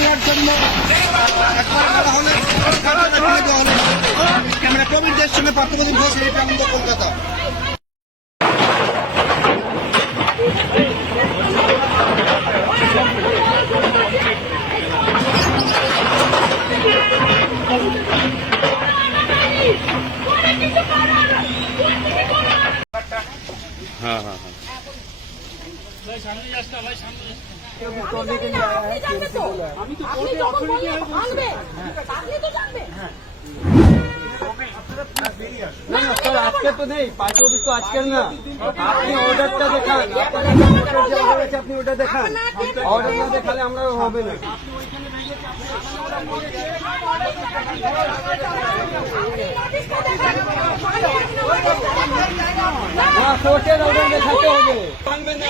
দেওয়ার জন্য একবার বলা হলে ফেলে দেওয়া হলে ক্যামেরা প্রবীর দেশের সঙ্গে পার্থপ্রতিম ঘোষ, আনন্দ, কলকাতা। হ্যাঁ হ্যাঁ হ্যাঁ আজকে তো নেই, পার্টি অফিস তো আজকের না। আপনি অর্ডারটা দেখান, আপনি ওটা দেখান। অর্ডার না দেখালে আমরা হবে না। কোর্টের অর্ডার দেখাতে হবে। ভাঙবে না,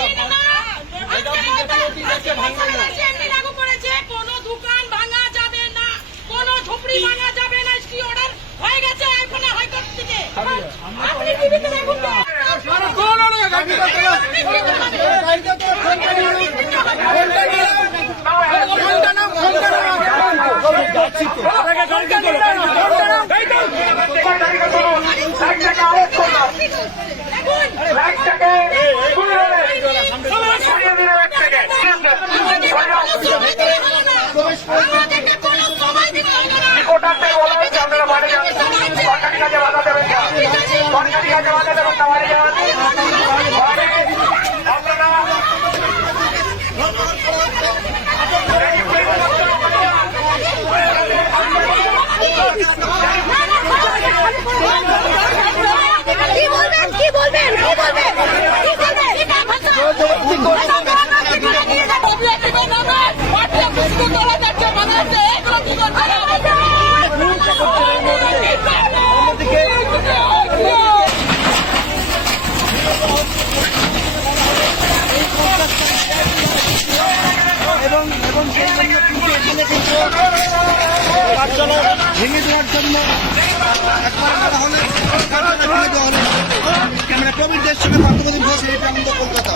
কোনো দোকান ভাঙা যাবে না, কোনো ঝুপড়ি ভাঙা যাবে না। অর্ডার হয়ে গেছে এখানে হাইকোর্ট থেকে। আপনি টিভিতে দেখুন না। এবং সেই জন্য কিন্তু এখানে কিন্তু কার্যালয় ভেঙে দেওয়ার জন্য একবার বলা হলে ফেলে দেওয়া হলে ক্যামেরা প্রবীর দেশের সঙ্গে পার্থপ্রতিম ঘোষ, আনন্দ, কলকাতা।